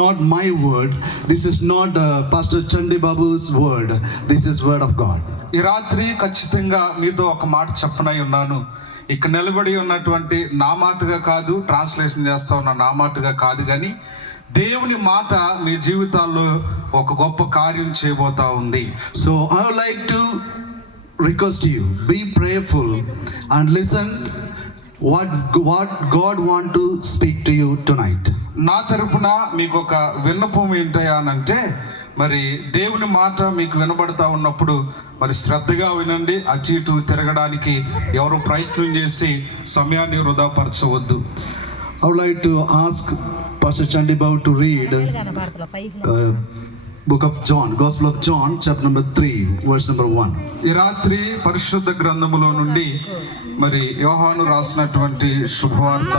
Not my word. This is not Pastor Chandi Babu's word. This is word of God. ఈ రాత్రి ఖచ్చితంగా మీతో ఒక మాట చెప్పనై ఉన్నాను. ఇక్కడ నిలబడి ఉన్నటువంటి నా మాటగా కాదు, ట్రాన్స్లేషన్ చేస్తా ఉన్న నా మాటగా కాదు, కానీ దేవుని మాట మీ జీవితాల్లో ఒక గొప్ప కార్యం చేయబోతా ఉంది. So I would like to request you, be prayerful and listen what God want to speak to you tonight. నా తరపున మీకు ఒక విన్నపం ఏంటయ్యా అనంటే, మరి దేవుని మాట మీకు వినబడతా ఉన్నప్పుడు మరి శ్రద్ధగా వినండి. అటు ఇటు తిరగడానికి ఎవరు ప్రయత్నం చేసి సమయాన్ని వృధా పరచవద్దు. I would like to ask Pastor Chandi Babu to read book of John, Gospel of John, chapter number 3, verse number 1. ఈ రాత్రి పరిశుద్ధ గ్రంథములో నుండి మరి యోహాను రాసినటువంటి శుభవార్త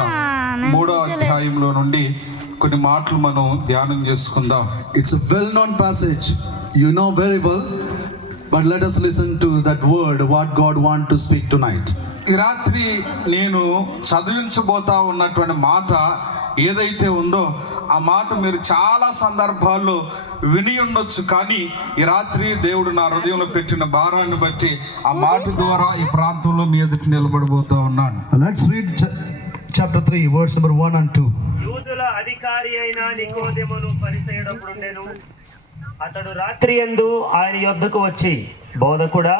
3వ అధ్యాయంలో నుండి కొన్ని మాటలు మనం ధ్యానం చేసుకుందాం. It's a well-known passage, you know very well, but let us listen to that word, what God want to speak tonight. ఈ రాత్రి నేను చదివించబోతా ఉన్నటువంటి మాట ఏదైతే ఉందో ఆ మాట మీరు చాలా సందర్భాల్లో విని ఉండొచ్చు, కానీ ఈ రాత్రి దేవుడు నా హృదయంలో పెట్టిన భారాన్ని బట్టి ఆ మాట ద్వారా ఈ ప్రాంతంలో మీ ఎదుటి నిలబడబోతా ఉన్నాను. Let's read chapter 3, verse number 1 and 2. యూదుల అధికారి అయిన నికోదేమును పరిసయ్యుడప్పుడుండెను. అతడు రాత్రి యందు ఆయన యొద్దకు వచ్చి, బోధకుడా,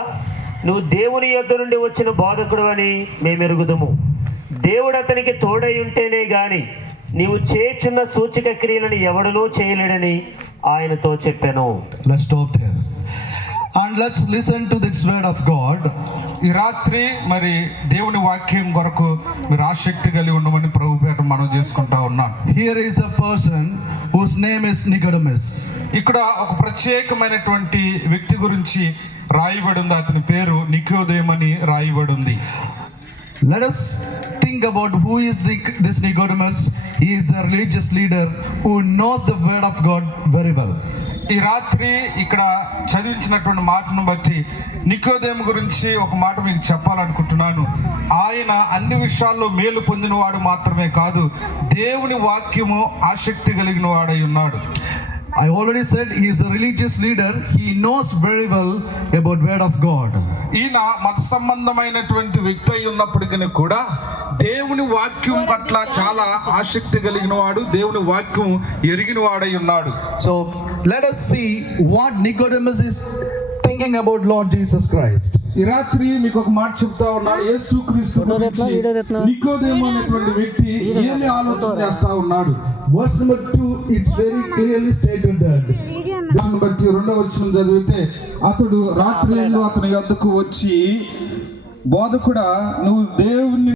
నువ్వు దేవుని యొద్ద నుండి వచ్చిన బోధకుడు అని మేమెరుగుదుము. దేవుడు అతనికి తోడై ఉంటేనే గాని నీవు చేయుచున్న సూచక క్రియలను ఎవడనూ చేయలేడని ఆయనతో చెప్పాను. Let's stop there and let's listen to this word of God. ఈ రాత్రి మరి దేవుని వాక్యం కొరకు మీరు ఆసక్తి కలిగి ఉండమని ప్రభు పేట మనం చేసుకుంటా ఉన్నాం. Here is a person whose name is Nicodemus. ఇక్కడ ఒక ప్రత్యేకమైనటువంటి వ్యక్తి గురించి రాయబడి ఉంది. అతని పేరు నికోదేము అని రాయబడి ఉంది. Let us think about who is this Nicodemus. He is a religious leader who knows the word of God very well. ఈ రాత్రి ఇక్కడ చదివించినటువంటి మాటను బట్టి నికోదేము గురించి ఒక మాట మీకు చెప్పాలనుకుంటున్నాను. ఆయన అన్ని విషయాల్లో మేలు పొందినవాడు మాత్రమే కాదు, దేవుని వాక్యము ఆసక్తి కలిగిన వాడై ఉన్నాడు. I already said he is a religious leader. He knows very well about word of God. ఈయన మత సంబంధమైనటువంటి వ్యక్తి అయి ఉన్నప్పటికీ కూడా దేవుని వాక్యం పట్ల చాలా ఆసక్తి కలిగిన వాడు, దేవుని వాక్యం ఎరిగిన వాడై ఉన్నాడు. So let us see what Nicodemus is thinking about Lord Jesus Christ. ఈ రాత్రి మీకు ఒక మాట చెప్తా ఉన్నాను. యేసుక్రీస్తు గురించి నికోదేము అనేటువంటి వ్యక్తి ఏమి ఆలోచన చేస్తా ఉన్నాడు. Verse number 2, it's very clearly stated that దాన్ని బట్టి 2వ వచనం చదివితే, అతడు రాత్రి యందు అతని యొద్దకు వచ్చి, బోధకుడా, నువ్వు దేవుని